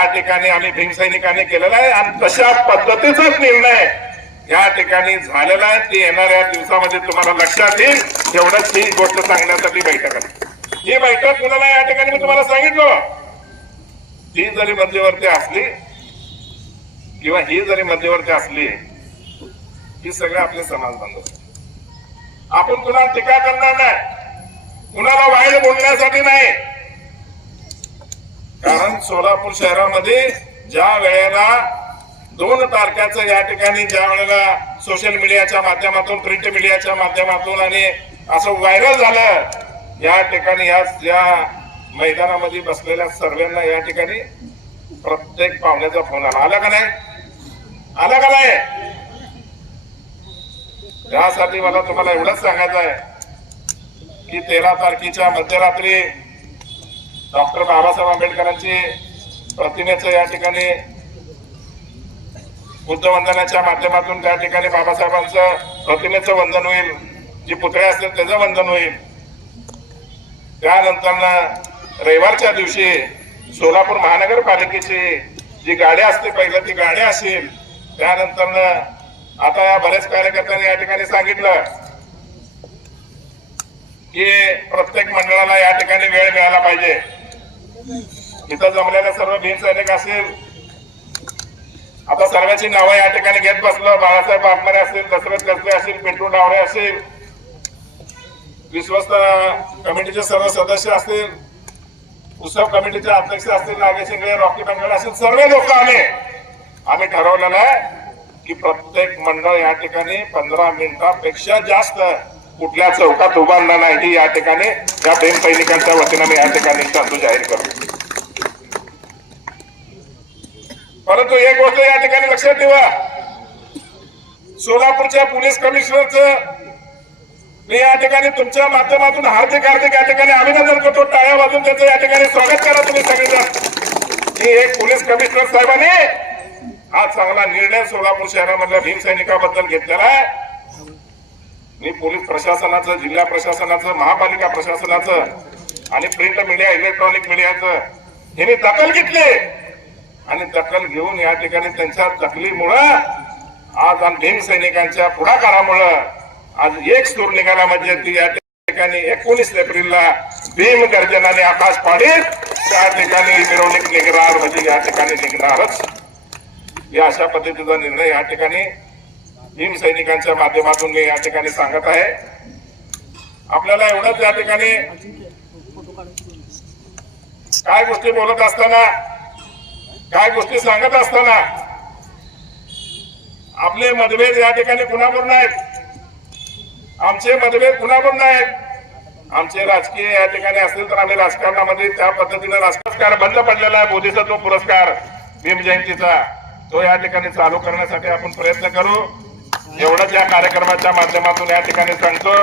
या ठिकाणी आम्ही भीमसैनिकांनी केलेला आहे आणि तशा पद्धतीचाच निर्णय या ठिकाणी झालेला आहे. ते येणाऱ्या दिवसामध्ये तुम्हाला लक्षात येईल. एवढंच ही गोष्ट सांगण्यासाठी बैठक आहे. ही बैठक कुणाला या ठिकाणी मी तुम्हाला सांगितलं, ती जरी मध्यवर्ती असली किंवा ही जरी मध्यवर्ती असली, ही सगळे आपले समाज बांधव. आपण कुणाला टीका करणार नाही, कुणाला वाईट बोलण्यासाठी नाही. कारण सोलापूर शहरामध्ये ज्या वेळेला 2 तारखेचं या ठिकाणी ज्या वेळेला सोशल मीडियाच्या माध्यमातून, प्रिंट मीडियाच्या माध्यमातून आणि असं व्हायरल झालं, या ठिकाणी या मैदानामध्ये बसलेल्या सर्वांना या ठिकाणी प्रत्येक पाहुण्याचा फोन आला का नाही? आला का नाही? त्यासाठी मला तुम्हाला एवढंच सांगायचं आहे की 13 तारखेच्या मध्यरात्री डॉक्टर बाबासाहेब आंबेडकरांची प्रतिमेचं या ठिकाणी बुद्धवंदनाच्या माध्यमातून त्या ठिकाणी बाबासाहेबांचं प्रतिमेचं वंदन होईल, जी पुतळे असतील त्याचं वंदन होईल. त्यानंतर रविवारच्या दिवशी सोलापूर महानगरपालिकेची जी गाडी असते पहिलं ती गाडी असेल. त्यानंतर आता या बऱ्याच कार्यकर्त्यांनी या ठिकाणी सांगितलं की प्रत्येक मंडळाला या ठिकाणी वेळ मिळाला पाहिजे. इथं जमलेले सर्व भीमसैनिक असेल, आता सर्वांची नावं या ठिकाणी घेत बसलो. बाळासाहेब बागमारे असतील, दशरथ कसबे असतील, पिंटू डावरे असतील, विश्वस्त कमिटीचे सर्व सदस्य असतील, उत्सव कमिटीचे अध्यक्ष असतील, नागेश इंगळे, रॉकी बंगाल असतील, सर्व लोक आम्ही ठरवलेलं आहे की प्रत्येक मंडळ या ठिकाणी 15 मिनिटापेक्षा जास्त कुठल्या चौकात उभारणार नाही. या ठिकाणी या भीमसैनिकांच्या वतीनं मी या ठिकाणी तंतू जाहीर करतो. परंतु एक गोष्ट या ठिकाणी लक्षात ठेवा, सोलापूरच्या पोलीस कमिशनरचं मी या ठिकाणी तुमच्या माध्यमातून हार्दिक या ठिकाणी अभिनंदन करतो. टाळ्या वाजून त्याचं या ठिकाणी स्वागत करा तुम्ही सगळेजण की एक पोलीस कमिशनर साहेबांनी हा चांगला निर्णय सोलापूर शहरामधल्या भीमसैनिकाबद्दल घेतलेला आहे. मी पोलीस प्रशासनाचं, जिल्हा प्रशासनाचं, महापालिका प्रशासनाचं आणि प्रिंट मीडिया, इलेक्ट्रॉनिक मीडियाचं यांनी दखल घेतली आणि दखल घेऊन या ठिकाणी त्यांच्या दखलीमुळं आज भीमसैनिकांच्या पुढाकारामुळं आज एक सूर निघाला. म्हणजे ती या ठिकाणी 19 एप्रिलला भीम गर्जनाने आकाश पाडीत त्या ठिकाणी मिरवणूक निघणार, म्हणजे या ठिकाणी निघणारच. या अशा पद्धतीचा निर्णय या ठिकाणी भीमसैनिकांच्या माध्यमातून मी या ठिकाणी सांगत आहे. आपल्याला एवढंच या ठिकाणी काय गोष्टी बोलत असताना, काय गोष्टी सांगत असताना आपले मतभेद या ठिकाणी कुणावर नाहीत, आमचे मतभेद कुणावर नाहीत. आमचे राजकीय या ठिकाणी असतील तर आम्ही राजकारणामध्ये त्या पद्धतीने राजकारण बंद पडलेला आहे. बोधिसत्व पुरस्कार भीम जयंतीचा तो या ठिकाणी चालू करण्यासाठी आपण प्रयत्न करू. एवढंच या कार्यक्रमाच्या माध्यमातून या ठिकाणी सांगतो.